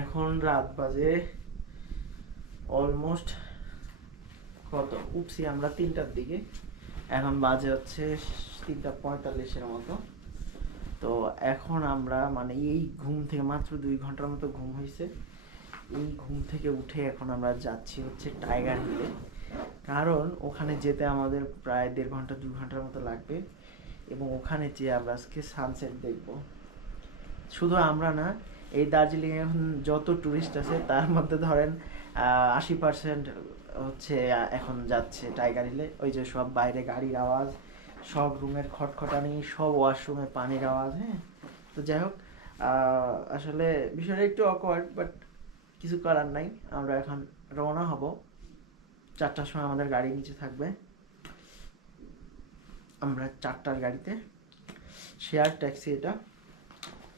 এখন রাত বাজে অলমোস্ট কত, উঠছি আমরা 3টার দিকে, এখন বাজে হচ্ছে 3:45 মতো। তো এখন আমরা মানে এই ঘুম থেকে মাত্র 2 ঘন্টার মতো ঘুম হয়েছে, এই ঘুম থেকে উঠে এখন আমরা যাচ্ছি হচ্ছে টাইগার হিলে। কারণ ওখানে যেতে আমাদের প্রায় 1.5 ঘন্টা 2 ঘন্টার মতো লাগবে, এবং ওখানে যেয়ে আমরা আজকে সানসেট দেখব। শুধু আমরা না, এই দার্জিলিং এখন যত টুরিস্ট আছে তার মধ্যে ধরেন 80% হচ্ছে এখন যাচ্ছে টাইগার হিলে। ওই যে সব বাইরে গাড়ির আওয়াজ, সব রুমের খটখটানি, সব ওয়াশরুমে পানির আওয়াজ। হ্যাঁ, তো যাই হোক, আসলে বিষয়টা একটু অকওয়ার্ড, বাট কিছু করার নাই। আমরা এখন রওনা হব, 4টার সময় আমাদের গাড়ি নিচে থাকবে। আমরা 4টার গাড়িতে, শেয়ার ট্যাক্সি এটা,